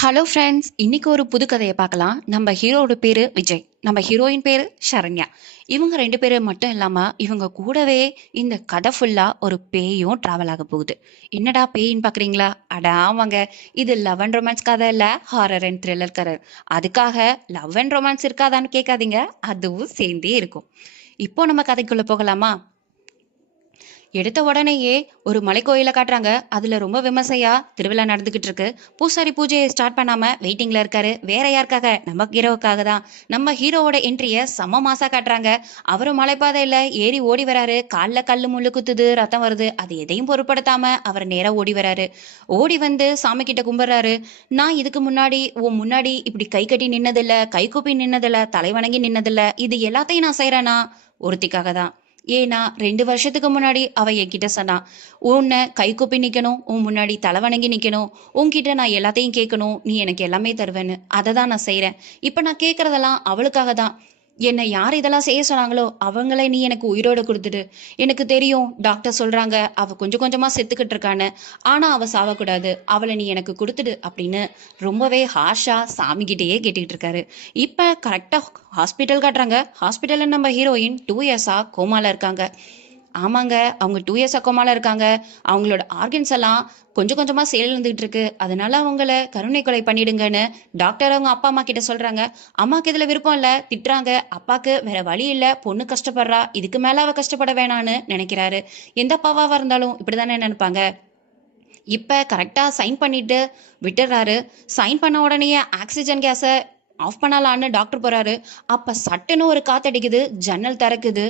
Hello friends, இன்னைக்கு ஒரு புது கதையை பார்க்கலாம். நம்ம ஹீரோட பேரு விஜய், நம்ம ஹீரோயின் பேரு சரண்யா. இவங்க 2 பேரு மட்டும் இல்லாம இவங்க கூடவே இந்த கதை ஃபுல்லா ஒரு பேயும் டிராவல் ஆக போகுது. என்னடா பேயின்னு பார்க்குறீங்களா? அட ஆமாங்க, இது லவ் அண்ட் ரொமான்ஸ் கதை இல்ல, ஹாரர் அண்ட் த்ரில்லர் கதை. அதுக்காக லவ் அண்ட் ரொமான்ஸ் இருக்காதான்னு கேட்காதீங்க, அதுவும் சேர்ந்தே இருக்கும். இப்போ நம்ம கதைக்குள்ள போகலாமா? எடுத்த உடனேயே ஒரு மலைக்கோயில காட்டுறாங்க. அதுல ரொம்ப விமர்சையா திருவிழா நடந்துகிட்டு இருக்கு. பூசாரி பூஜையை ஸ்டார்ட் பண்ணாம வெயிட்டிங்ல இருக்காரு. வேற யாருக்காக? நம்ம ஹீரோவுக்காக தான். நம்ம ஹீரோவோட என்ட்ரிய செம மாசா காட்டுறாங்க. அவரும் மலைப்பாதையில ஏறி ஓடி வராரு. கால்ல கல்லு முள்ளு குத்துது, ரத்தம் வருது. அது எதையும் பொருட்படுத்தாம அவர் நேரா ஓடி வராரு. ஓடி வந்து சாமி கிட்ட கும்பிடுறாரு. நான் இதுக்கு முன்னாடி உன் முன்னாடி இப்படி கை கட்டி நின்னதில்ல, கை கூப்பி நின்னதில்ல, தலை வணங்கி நின்னதில்ல. இது எல்லாத்தையும் நான் செய்யறேனா ஒருத்திக்காக தான். ஏன்னா 2 வருஷத்துக்கு முன்னாடி அவ என்கிட்ட சொன்னா, உன்னை கைகூப்பி நிக்கணும், உன் முன்னாடி தலை வணங்கி நிக்கணும், உன்கிட்ட நான் எல்லாத்தையும் கேட்கணும், நீ எனக்கு எல்லாமே தருவேன்னு. அதை தான் நான் செய்றேன். இப்ப நான் கேட்கறதெல்லாம் அவளுக்காக தான். என்னை யார் இதெல்லாம் செய்ய சொன்னாங்களோ அவங்கள நீ எனக்கு உயிரோட கொடுத்துடு. எனக்கு தெரியும் டாக்டர் சொல்றாங்க அவ கொஞ்சம் கொஞ்சமா செத்துக்கிட்டு இருக்கான்னு. ஆனா அவ சாவக்கூடாது, அவளை நீ எனக்கு கொடுத்துடு அப்படின்னு ரொம்பவே ஹார்ஷா சாமி கிட்டேயே கேட்டுக்கிட்டு இருக்காரு. இப்ப கரெக்டா ஹாஸ்பிட்டல் காட்டுறாங்க. ஹாஸ்பிட்டல்ல நம்ம ஹீரோயின் 2 இயர்ஸா கோமால இருக்காங்க. ஆமாங்க, அவங்க 2 இயர்ஸா கோமால இருக்காங்க. அவங்களோட ஆர்கன்ஸ் எல்லாம் கொஞ்சம் கொஞ்சமா செயலிழந்துகிட்டு இருக்கு. அதனால அவங்கள கருணை கொலை பண்ணிடுங்கன்னு டாக்டர் அவங்க அப்பா அம்மா கிட்ட சொல்றாங்க. அம்மாக்கு இதுல விருப்பம் இல்ல, திட்டுறாங்க. அப்பாக்கு வேற வழி இல்ல, பொண்ணு கஷ்டப்படுறா, இதுக்கு மேல அவ கஷ்டப்பட வேணான்னு நினைக்கிறாரு. எந்த அப்பாவா இருந்தாலும் இப்படிதானே நினைப்பாங்க. இப்ப கரெக்டா சைன் பண்ணிட்டு விட்டுறாரு. சைன் பண்ண உடனே ஆக்சிஜன் கேஸை ஆஃப் பண்ணலான்னு டாக்டர் போறாரு. அப்ப சட்டுன்னு ஒரு காத்தடிக்குது, ஜன்னல் திறக்குது.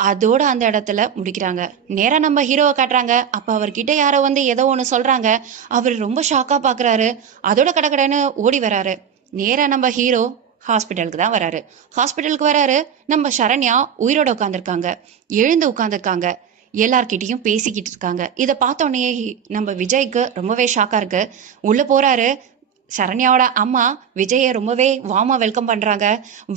அதோட அந்த இடத்துல முடிக்கிறாங்க. நேரா நம்ம ஹீரோவை காட்டுறாங்க. அப்ப அவர்கிட்ட யாரோ வந்து ஏதோ ஒண்ணு சொல்றாங்க. அவர் ரொம்ப ஷாக்கா பாக்குறாரு. அதோட கடகடன்னு ஓடி வராரு. நேரா நம்ம ஹீரோ ஹாஸ்பிட்டலுக்கு தான் வராரு. ஹாஸ்பிட்டலுக்கு வராரு. நம்ம சரண்யா உயிரோட உட்காந்துருக்காங்க, எழுந்து உட்காந்துருக்காங்க, எல்லார்கிட்டயும் பேசிக்கிட்டு இருக்காங்க. இதை பார்த்த உடனே நம்ம விஜய்க்கு ரொம்பவே ஷாக்கா இருக்கு. உள்ள போறாரு. சரண்யாவோட அம்மா விஜயை ரொம்பவே வார்மா வெல்கம் பண்றாங்க.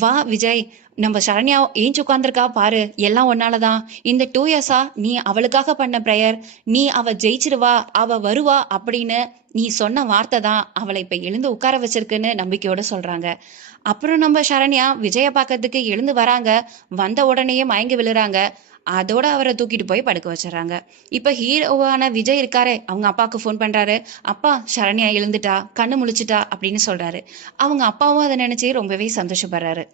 வா விஜய், நம்ம சரண்யா ஏஞ்சி உட்கார்ந்துருக்கா பாரு, எல்லாம் ஒன்னாலதான். இந்த 2 இயர்ஸா நீ அவளுக்காக பண்ண ப்ரேயர், நீ அவ ஜெயிச்சிருவா, அவ வருவா அப்படின்னு நீ சொன்ன வார்த்தை தான் அவளை இப்ப எழுந்து உட்கார வச்சிருக்குன்னு நம்பிக்கையோட சொல்றாங்க. அப்புறம் நம்ம சரண்யா விஜய பார்க்கறதுக்கு எழுந்து வராங்க. வந்த உடனேயே மயங்கி விழுறாங்க. அதோட அவரை தூக்கிட்டு போய் படுக்க வச்சிடறாங்க. இப்ப ஹீரோவான விஜய் இருக்காரு, அவங்க அப்பாவுக்கு ஃபோன் பண்றாரு. அப்பா, சரண்யா எழுந்துட்டா, கண்ணு முழிச்சிட்டா அப்படின்னு சொல்றாரு. அவங்க அப்பாவும் அதை நினைச்சு ரொம்பவே சந்தோஷப்படுறாரு.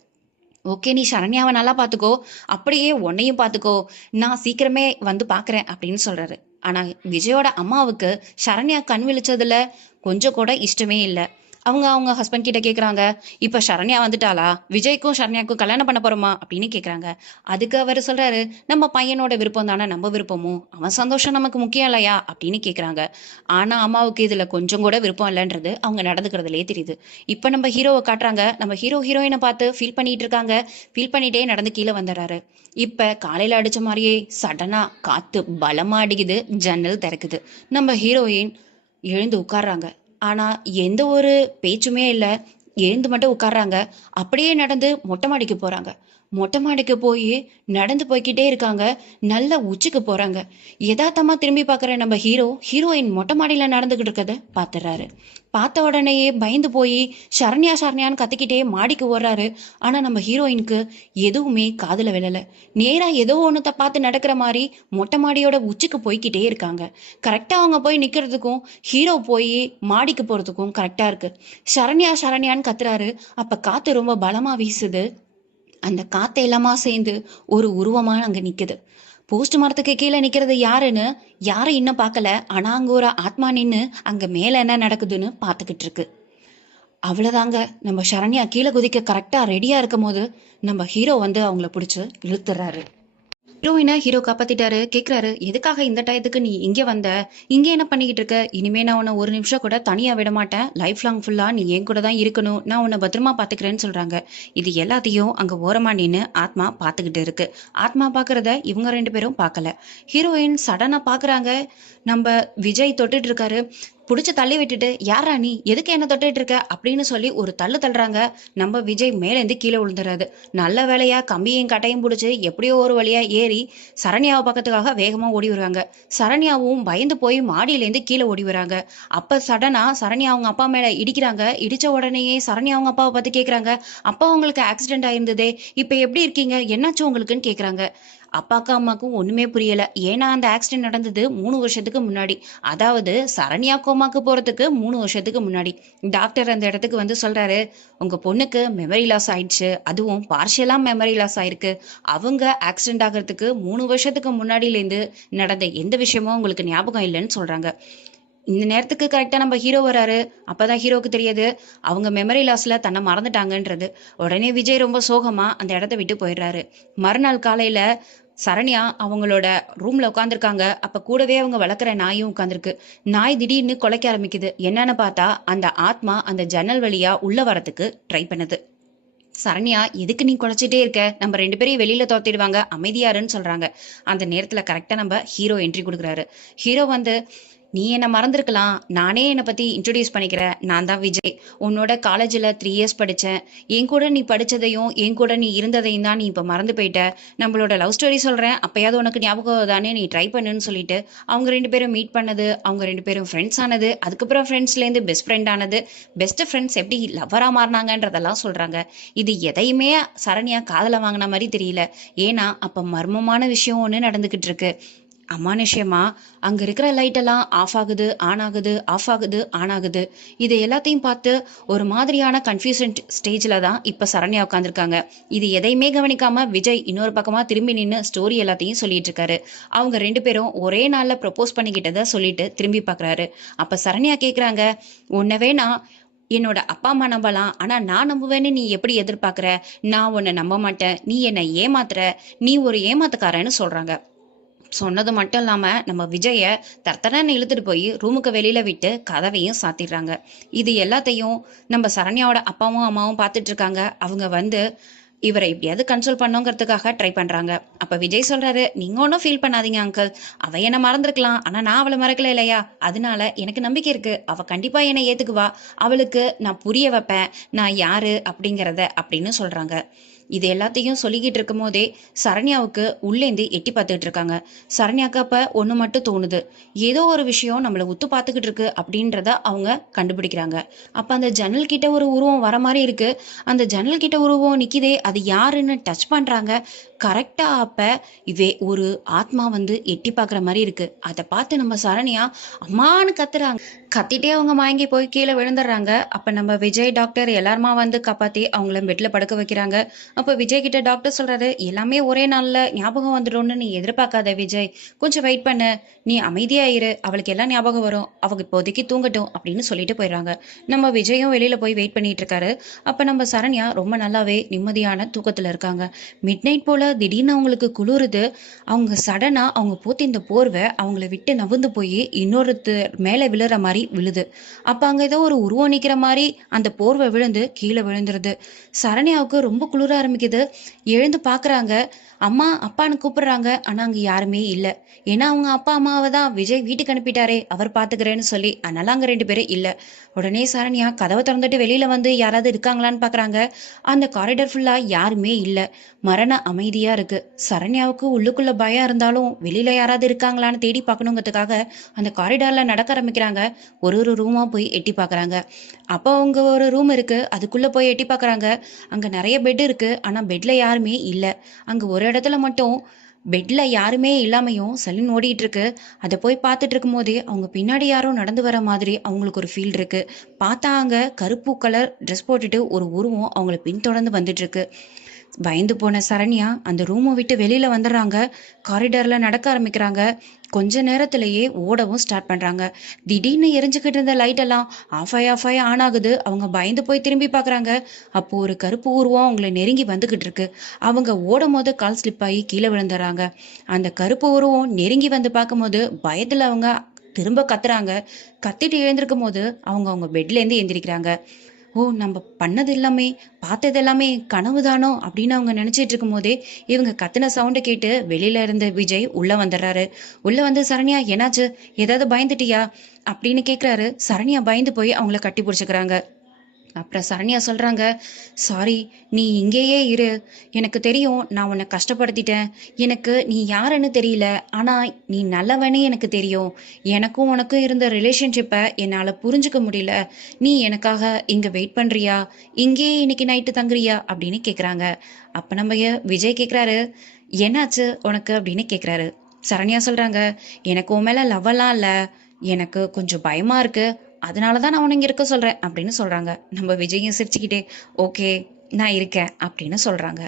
ஓகே, நீ சரண்யாவை நல்லா பாத்துக்கோ, அப்படியே உன்னையும் பாத்துக்கோ, நான் சீக்கிரமே வந்து பாக்குறேன் அப்படின்னு சொல்றாரு. ஆனா விஜயோட அம்மாவுக்கு சரண்யா கண் விழிச்சதுல கொஞ்சம் கூட இஷ்டமே இல்லை. அவங்க அவங்க ஹஸ்பண்ட் கிட்ட கேக்குறாங்க, இப்ப சரண்யா வந்துட்டாளா, விஜய்க்கும் சரண்யாக்கும் கல்யாணம் பண்ண போறோமா அப்படின்னு கேக்குறாங்க. அதுக்கு அவர் சொல்றாரு, நம்ம பையனோட விருப்பம் தானே நம்ம விருப்பமும், அவன் சந்தோஷம் நமக்கு முக்கியம் இல்லையா அப்படின்னு கேக்குறாங்க. ஆனா அம்மாவுக்கு இதுல கொஞ்சம் கூட விருப்பம் இல்லைன்றது அவங்க நடந்துக்கிறதுலே தெரியுது. இப்ப நம்ம ஹீரோவை காட்டுறாங்க. நம்ம ஹீரோயினை பார்த்து ஃபீல் பண்ணிட்டு இருக்காங்க. ஃபீல் பண்ணிட்டே நடந்து கீழே வந்துடுறாரு. இப்ப காலையில அடிச்ச மாதிரியே சடனா காத்து பலமா அடிக்குது, ஜன்னல் திறக்குது. நம்ம ஹீரோயின் எழுந்து உட்கார்றாங்க. ஆனா எந்த ஒரு பேச்சுமே இல்ல. எழுந்து மட்டும் உட்கார்றாங்க. அப்படியே நடந்து மொட்டை மாடிக்கு போறாங்க. மொட்டை மாடிக்கு போய் நடந்து போய்க்கிட்டே இருக்காங்க. நல்ல உச்சிக்கு போறாங்க. யதார்த்தமா திரும்பி பார்க்குற நம்ம ஹீரோயின் மொட்டை மாடியில நடந்துகிட்டு இருக்கத பாத்துறாரு. பார்த்த உடனேயே பயந்து போய் சரண்யா சரண்யான்னு கத்திக்கிட்டே மாடிக்கு ஓடுறாரு. ஆனா நம்ம ஹீரோயினுக்கு எதுவுமே காதுல விழல. நேரா ஏதோ ஒண்ணுத்த பார்த்து நடக்கிற மாதிரி மொட்டை மாடியோட உச்சிக்கு போய்க்கிட்டே இருக்காங்க. கரெக்டா அவங்க போய் நிக்கிறதுக்கும் ஹீரோ போய் மாடிக்கு போறதுக்கும் கரெக்டா இருக்கு. சரண்யா சரண்யான்னு கத்துறாரு. அப்ப காத்து ரொம்ப பலமா வீசுது. அந்த காத்து எல்லாமா சேர்ந்து ஒரு உருவமா அங்க நிக்குது. போஸ்ட் மரத்துக்கு கீழே நிக்கிறது யாருன்னு யாரும் இன்னும் பார்க்கல. ஆனா அங்க ஒரு ஆத்மா நின்னு அங்க மேல என்ன நடக்குதுன்னு பாத்துக்கிட்டு இருக்கு. அவ்வளவுதாங்க, நம்ம சரண்யா கீழே குதிக்க கரெக்டா ரெடியா இருக்கும் போது நம்ம ஹீரோ வந்து அவங்கள பிடிச்சு இழுத்துறாரு. ஹீரோயினை ஹீரோ காப்பாத்திட்டாரு. கேக்குறாரு, எதுக்காக இந்த டயத்துக்கு நீ இங்க வந்த, இங்க என்ன பண்ணிக்கிட்டு இருக்க, இனிமே நான் உன்னை ஒரு நிமிஷம் கூட தனியா விட மாட்டேன், லைஃப் லாங் ஃபுல்லா நீ என் கூட தான் இருக்கணும், நான் உன்னை பத்திரமா பாத்துக்கிறேன்னு சொல்றாங்க. இது எல்லாத்தையும் அங்க ஓரமா நின்னு ஆத்மா பாத்துக்கிட்டு இருக்கு. ஆத்மா பாக்குறத இவங்க 2 பேரும் பார்க்கல. ஹீரோயின் சடனா பாக்குறாங்க. நம்ம விஜய் தொட்டுட்டு இருக்காரு. புடிச்சு தள்ளி விட்டுட்டு, யாரா நீ, எதுக்கு என்ன தொட்டுட்டு இருக்க அப்படின்னு சொல்லி ஒரு தள்ளு தள்ளுறாங்க. நம்ம விஜய் மேலேந்து கீழே விழுந்துறாரு. நல்ல வேலையா கம்பியையும் கட்டையும் பிடிச்சி எப்படியோ ஒரு வழியா ஏறி சரண்யாவை பக்கத்துக்காக வேகமா ஓடி வருவாங்க. சரண்யாவும் பயந்து போய் மாடியிலேருந்து கீழே ஓடி வராங்க. அப்ப சடனா சரண்யா அவங்க அப்பா மேல இடிக்கிறாங்க. இடிச்ச உடனேயே சரண்யா அவங்க அப்பாவை பார்த்து கேக்குறாங்க, அப்பா உங்களுக்கு ஆக்சிடென்ட் ஆயிருந்ததே, இப்ப எப்படி இருக்கீங்க, என்னாச்சு உங்களுக்குன்னு கேக்குறாங்க. அப்பாக்கும் அம்மாக்கும் ஒண்ணுமே புரியல. ஏன்னா அந்த ஆக்சிடென்ட் நடந்தது 3 வருஷத்துக்கு முன்னாடி. அதாவது சரண்யா கோமாக்கு போறதுக்கு 3 வருஷத்துக்கு முன்னாடி. டாக்டர் அந்த இடத்துக்கு வந்து சொல்றாரு, உங்க பொண்ணுக்கு மெமரி லாஸ் ஆயிடுச்சு, அதுவும் பார்ஷியலா மெமரி லாஸ் ஆயிருக்கு. அவங்க ஆக்சிடென்ட் ஆகிறதுக்கு 3 வருஷத்துக்கு முன்னாடியிலேருந்து நடந்த எந்த விஷயமும் உங்களுக்கு ஞாபகம் இல்லைன்னு சொல்றாங்க. இந்த நேரத்துக்கு கரெக்டா நம்ம ஹீரோ வராரு. அப்பதான் ஹீரோக்கு தெரியுது அவங்க மெமரி லாஸ்ல தன்னை மறந்துட்டாங்கன்றது. உடனே விஜய் ரொம்ப சோகமா அந்த இடத்த விட்டு போயிடுறாரு. மறுநாள் காலையில சரண்யா அவங்களோட ரூம்ல உட்காந்துருக்காங்க. அப்ப கூடவே அவங்க வளர்க்குற நாயும் உட்காந்துருக்கு. நாய் திடீர்னு குலைக்க ஆரம்பிக்குது. என்னன்னு பார்த்தா அந்த ஆத்மா அந்த ஜன்னல் வழியா உள்ள வரத்துக்கு ட்ரை பண்ணுது. சரண்யா, எதுக்கு நீ குலைச்சிட்டே இருக்க, நம்ம 2 பேரையும் வெளியில தோத்திடுவாங்க, அமைதியாருன்னு சொல்றாங்க. அந்த நேரத்துல கரெக்டா நம்ம ஹீரோ என்ட்ரி கொடுக்குறாரு. ஹீரோ வந்து, நீ என்ன மறந்துருக்கலாம், நானே என்னை பத்தி இன்ட்ரடியூஸ் பண்ணிக்கிறேன், நான் தான் விஜய். உன்னோட காலேஜில் 3 இயர்ஸ் படித்தேன். என் கூட நீ படித்ததையும் என் கூட நீ இருந்ததையும் தான் நீ இப்போ மறந்து போயிட்ட. நம்மளோட லவ் ஸ்டோரி சொல்கிறேன், அப்போயாவது உனக்கு ஞாபகம் தானே, நீ ட்ரை பண்ணுன்னு சொல்லிட்டு அவங்க 2 பேரும் மீட் பண்ணது, அவங்க 2 பேரும் ஃப்ரெண்ட்ஸ் ஆனது, அதுக்கப்புறம் ஃப்ரெண்ட்ஸ்லேருந்து பெஸ்ட் ஃப்ரெண்ட் ஆனது, பெஸ்ட் ஃப்ரெண்ட்ஸ் எப்படி லவ்வராக மாறினாங்கன்றதெல்லாம் சொல்கிறாங்க. இது எதையுமே சரண்யா காதல வாங்கின மாதிரி தெரியல. ஏன்னா அப்போ மர்மமான விஷயம் ஒன்று நடந்துக்கிட்டு இருக்கு. அமானுஷ்யமா அங்க இருக்கிற லைட் எல்லாம் ஆஃப் ஆகுது, ஆன் ஆகுது, ஆஃப் ஆகுது, ஆன் ஆகுது. இது எல்லாத்தையும் பார்த்து ஒரு மாதிரியான கன்ஃபியூஷன் ஸ்டேஜ்ல தான் இப்ப சரண்யா உட்காந்துருக்காங்க. இது எதையுமே கவனிக்காம விஜய் இன்னொரு பக்கமா திரும்பி நின்று ஸ்டோரி எல்லாத்தையும் சொல்லிட்டு இருக்காரு. அவங்க 2 பேரும் ஒரே நாள்ல ப்ரொபோஸ் பண்ணிக்கிட்டதை சொல்லிட்டு திரும்பி பாக்குறாரு. அப்ப சரண்யா கேக்குறாங்க, உன்னை வேணா என்னோட அப்பா அம்மா நம்பலாம், ஆனா நான் நம்புவேன்னு நீ எப்படி எதிர்பார்க்கற? நான் உன்னை நம்ப மாட்டேன், நீ என்னை ஏமாத்துற, நீ ஒரு ஏமாத்துக்காரன்னு சொல்றாங்க. சொன்னது மட்டும் இல்லாம நம்ம விஜய தர்த்தரன்னு இழுத்துட்டு போய் ரூமுக்கு வெளியில விட்டு கதவையும் சாத்திடுறாங்க. இது எல்லாத்தையும் நம்ம சரண்யாவோட அப்பாவும் அம்மாவும் பார்த்துட்டு இருக்காங்க. அவங்க வந்து இவரை எப்படியாவது கன்சோல் பண்ணுங்கிறதுக்காக ட்ரை பண்றாங்க. அப்ப விஜய் சொல்றாரு, நீங்க ஒன்றும் ஃபீல் பண்ணாதீங்க அங்கிள், அவ என்ன மறந்துருக்கலாம், ஆனா நான் அவளை மறக்கல இல்லையா, அதனால எனக்கு நம்பிக்கை இருக்கு, அவ கண்டிப்பா என்னை ஏத்துக்குவா, அவளுக்கு நான் புரிய வைப்பேன் நான் யாரு அப்படிங்கிறத அப்படின்னு சொல்றாங்க. இது எல்லாத்தையும் சொல்லிக்கிட்டு இருக்கும் போதே சரண்யாவுக்கு உள்ளேந்து எட்டி பார்த்துக்கிட்டு இருக்காங்க. சரண்யாக்கு அப்ப ஒண்ணு மட்டும் தோணுது, ஏதோ ஒரு விஷயம் நம்மளை உத்து பார்த்துக்கிட்டு இருக்கு அப்படின்றத அவங்க கண்டுபிடிக்கிறாங்க. அப்ப அந்த ஜன்னல் கிட்ட ஒரு உருவம் வர மாதிரி இருக்கு. அந்த ஜன்னல் கிட்ட உருவம் நிக்குதே, அது யாருன்னு டச் பண்றாங்க. கரெக்டா அப்ப இவே ஒரு ஆத்மா வந்து எட்டி பார்க்குற மாதிரி இருக்கு. அதை பார்த்து நம்ம சரண்யா அம்மான்னு கத்துறாங்க. கத்திட்டே அவங்க மயங்கி போய் கீழே விழுந்துடுறாங்க. அப்ப நம்ம விஜய் டாக்டர் எல்லாருமா வந்து காப்பாத்தி அவங்கள பெட்ல படுக்க வைக்கிறாங்க. அப்ப விஜய் கிட்ட டாக்டர் சொல்றாரு, எல்லாமே ஒரே நாள்ல ஞாபகம் வந்துடும்னு நீ எதிர்பார்க்காத விஜய், கொஞ்சம் வெயிட் பண்ணு, நீ அமைதியா இரு, அவளுக்கு எல்லாம் ஞாபகம் வரும், அவங்க இப்போதைக்கு தூங்கட்டும் அப்படின்னு சொல்லிட்டு போயிடுறாங்க. நம்ம விஜயும் வெளியில போய் வெயிட் பண்ணிட்டு இருக்காரு. அப்ப நம்ம சரண்யா ரொம்ப நல்லாவே நிம்மதியான தூக்கத்துல இருக்காங்க. மிட் நைட் போல திடீர்னு அவங்களுக்கு குளிருது. அவங்க சடனா அவங்க போத்தி இந்த போர்வை அவங்கள விட்டு நவுந்து போய் இன்னொருத்தர் மேல விழுற மாதிரி விழுது. அப்ப அங்க ஏதோ ஒரு உருவம் நிக்கிற மாதிரி அந்த போர்வை விழுந்து கீழே விழுந்துருது. சரண்யாவுக்கு ரொம்ப குளிர ஆரம்பிக்குது. எழுந்து பாக்குறாங்க, அம்மா அப்பான்னு கூப்பிடுறாங்க. ஆனா அங்க யாருமே இல்ல. ஏன்னா அவங்க அப்பா அம்மாவை தான் விஜய் வீட்டுக்கு அனுப்பிட்டாரே, அவர் பாத்துக்கிறேன்னு சொல்லி, அதனால அங்க 2 பேரும் இல்ல. உடனே சரண்யா கதவை திறந்துட்டு வெளியில வந்து யாராவது இருக்காங்களான்னு பாக்குறாங்க. அந்த காரிடர் ஃபுல்லா யாருமே இல்ல. மரண அமைதியா இருக்கு. சரண்யாவுக்கு உள்ளுக்குள்ள பயம் இருந்தாலும் வெளியில யாராவது இருக்காங்களான்னு தேடி பார்க்கணுங்கிறதுக்காக அந்த காரிடார்ல நடக்க ஆரம்பிக்கிறாங்க. ஒரு ஒரு ரூமா போய் எட்டி பார்க்கறாங்க. அப்போ அவங்க ஒரு ரூம் இருக்கு, அதுக்குள்ள போய் எட்டி பார்க்கறாங்க. அங்க நிறைய பெட் இருக்கு, ஆனா பெட்ல யாருமே இல்ல. அங்க ஒரு இடத்துல மட்டும் பெட்ல யாருமே இல்லாமையும் சலூன் ஓடிட்டு இருக்கு. அதை போய் பார்த்துட்டு இருக்கும் போதே அவங்க பின்னாடி யாரோ நடந்து வர மாதிரி அவங்களுக்கு ஒரு ஃபீல் இருக்கு. பார்த்தா அங்க கருப்பு கலர் ட்ரெஸ் போட்டுட்டு ஒரு உருவம் அவங்கள பின்தொடர்ந்து வந்துட்டு இருக்கு. பயந்து போன சரண்யா அந்த ரூமை விட்டு வெளியில வந்துடுறாங்க. காரிடார்ல நடக்க ஆரம்பிக்கிறாங்க. கொஞ்ச நேரத்திலேயே ஓடவும் ஸ்டார்ட் பண்றாங்க. திடீர்னு எரிஞ்சுக்கிட்டு இருந்த லைட் எல்லாம் ஆஃப் ஆகி ஆன் ஆகுது. அவங்க பயந்து போய் திரும்பி பாக்குறாங்க. அப்போ ஒரு கருப்பு உருவம் அவங்களை நெருங்கி வந்துகிட்டு இருக்கு. அவங்க ஓடும் போது கால் ஸ்லிப் ஆகி கீழே விழுந்துறாங்க. அந்த கருப்பு உருவம் நெருங்கி வந்து பார்க்கும்போது பயத்துல அவங்க திரும்ப கத்துறாங்க. கத்திட்டு எழுந்திருக்கும் போது அவங்க அவங்க பெட்ல இருந்து எந்திரிக்கிறாங்க. நம்ம பண்ணது எல்லாமே, பார்த்தது எல்லாமே கனவு தானோ அப்படின்னு அவங்க நினைச்சிட்டு இருக்கும்போதே, இவங்க கத்துன சவுண்ட கேட்டு வெளியில இருந்த விஜய் உள்ள வந்துடுறாரு. உள்ள வந்து சரண்யா என்னாச்சு? ஏதாவது பயந்துட்டியா? அப்படின்னு கேட்குறாரு. சரண்யா பயந்து போய் அவங்கள கட்டி பிடிச்சுக்கிறாங்க. அப்புறம் சரண்யா சொல்றாங்க, சாரி, நீ இங்கேயே இரு. எனக்கு தெரியும் நான் உன்னை கஷ்டப்படுத்திட்டேன். எனக்கு நீ யாருன்னு தெரியல. ஆனா நீ நல்லவனே எனக்கு தெரியும். எனக்கும் உனக்கும் இருந்த ரிலேஷன்ஷிப்பை என்னால புரிஞ்சுக்க முடியல. நீ எனக்காக இங்க வெயிட் பண்றியா? இங்கேயே இன்னைக்கு நைட்டு தங்குறியா அப்படின்னு கேக்குறாங்க. அப்ப நம்ம விஜய் கேக்குறாரு, என்னாச்சு உனக்கு அப்படின்னு கேக்குறாரு. சரண்யா சொல்றாங்க, எனக்கு உன் மேல லவ் எல்லாம் இல்ல, எனக்கு கொஞ்சம் பயமா இருக்கு, அதனால தான் நான் உன்னை இங்க இருக்க சொல்றேன் அப்படின்னு சொல்றாங்க. நம்ம விஜயும் சிரிச்சுக்கிட்டே, ஓகே, நான் இருக்கேன் அப்படின்னு சொல்றாங்க.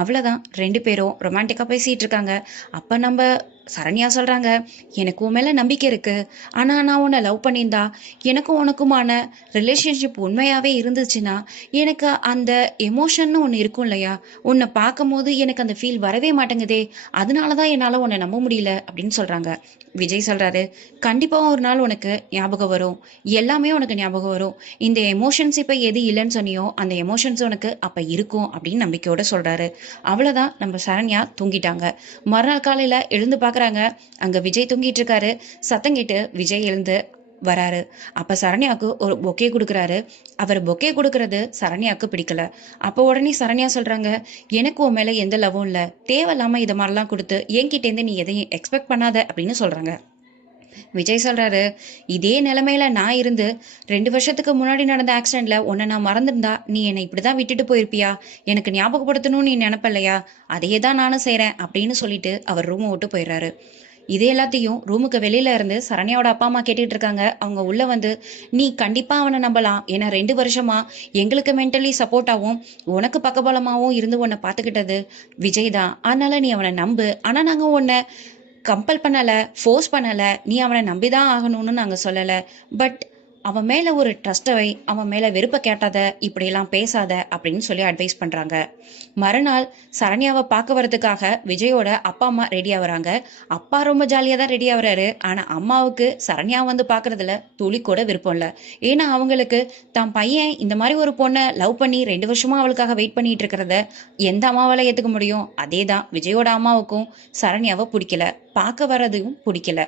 அவ்வளோதான், ரெண்டு பேரும் ரொமான்டிக்காக பேசிட்டு இருக்காங்க. அப்போ நம்ம சரண்யா சொல்றாங்க, எனக்கு உன் மேல நம்பிக்கை இருக்கு. ஆனா நான் உன்னை லவ் பண்ணியிருந்தா, எனக்கும் உனக்குமான ரிலேஷன்ஷிப் உண்மையாவே இருந்துச்சுன்னா, எனக்கு அந்த எமோஷன்னு ஒன்று இருக்கும் இல்லையா? உன்னை பார்க்கும்போது எனக்கு அந்த ஃபீல் வரவே மாட்டேங்குதே. அதனால தான் என்னால் உன்னை நம்ப முடியல அப்படின்னு சொல்றாங்க. விஜய் சொல்றாரு, கண்டிப்பா ஒரு நாள் உனக்கு ஞாபகம் வரும். எல்லாமே உனக்கு ஞாபகம் வரும். இந்த எமோஷன்ஸ் இப்ப எது இல்லைன்னு சொன்னியோ அந்த எமோஷன்ஸ் உனக்கு அப்ப இருக்கும் அப்படின்னு நம்பிக்கையோட சொல்றாரு. அவ்வளவுதான், நம்ம சரண்யா தூங்கிட்டாங்க. மறுநாள் காலையில எழுந்து பாக்குறாங்க, அங்க விஜய் தூங்கிட்டு இருக்காரு. சத்தம் கேட்டு விஜய் எழுந்து வராரு. அப்ப சரண்யாவுக்கு ஒரு பொக்கே கொடுக்குறாரு. அவர் பொக்கே கொடுக்கறது சரண்யாவுக்கு பிடிக்கல. அப்போ உடனே சரண்யா சொல்றாங்க, எனக்கு உன் மேல எந்த லவ்வும் இல்ல, தேவையில்லாம இதை மாதிரிலாம் கொடுத்து என்கிட்ட இருந்து நீ எதையும் எக்ஸ்பெக்ட் பண்ணாத அப்படின்னு சொல்றாங்க. விஜய் சொல்றாரு, இதே நிலைமையில நான் இருந்து 2 வருஷத்துக்கு முன்னாடி நடந்த ஆக்சிடென்ட்ல உன்னை நான் மறந்திருந்தா நீ என்னை இப்படிதான் விட்டுட்டு போயிருப்பியா? எனக்கு ஞாபகப்படுத்தணும்னு நீ நினைப்பலையா? அதையே தான் நானும் செய்றேன் அப்படின்னு சொல்லிட்டு அவர் ரூமை விட்டு போயிடுறாரு. இது எல்லாத்தையும் ரூமுக்கு வெளியில இருந்து சரண்யாவோட அப்பா அம்மா கேட்டுட்டு இருக்காங்க. அவங்க உள்ள வந்து, நீ கண்டிப்பா அவனை நம்பலாம். ஏன்னா 2 வருஷமா எங்களுக்கு மென்டலி சப்போர்ட்டாவும் உனக்கு பக்கபலமாவும் இருந்து உன்னை பாத்துக்கிட்டது விஜய் தான். அதனால நீ அவனை நம்பு. ஆனா நாங்க உன்னை கம்பல் பண்ணல, ஃபோர்ஸ் பண்ணல. நீ அவனை நம்பிதான் ஆகணும்னு நாங்க சொல்லல. பட் அவன் மேல ஒரு ட்ரஸ்ட்டை வை, அவன் மேல வெறுப்பை கேட்டாத, இப்படியெல்லாம் பேசாத அப்படின்னு சொல்லி அட்வைஸ் பண்றாங்க. மறுநாள் சரண்யாவை பார்க்க வரதுக்காக விஜயோட அப்பா அம்மா ரெடி ஆகுறாங்க. அப்பா ரொம்ப ஜாலியா தான் ரெடி ஆகுறாரு. ஆனா அம்மாவுக்கு சரண்யா வந்து பாக்குறதுல துளி கூட விருப்பம் இல்ல. ஏன்னா அவங்களுக்கு தான் பையன் இந்த மாதிரி ஒரு பொண்ணை லவ் பண்ணி 2 வருஷமா அவளுக்காக வெயிட் பண்ணிட்டு இருக்கிறத எந்த அம்மாவால ஏத்துக்க முடியும்? அதேதான் விஜயோட அம்மாவுக்கும் சரண்யாவை பிடிக்கல, பார்க்க வர்றதும் பிடிக்கல.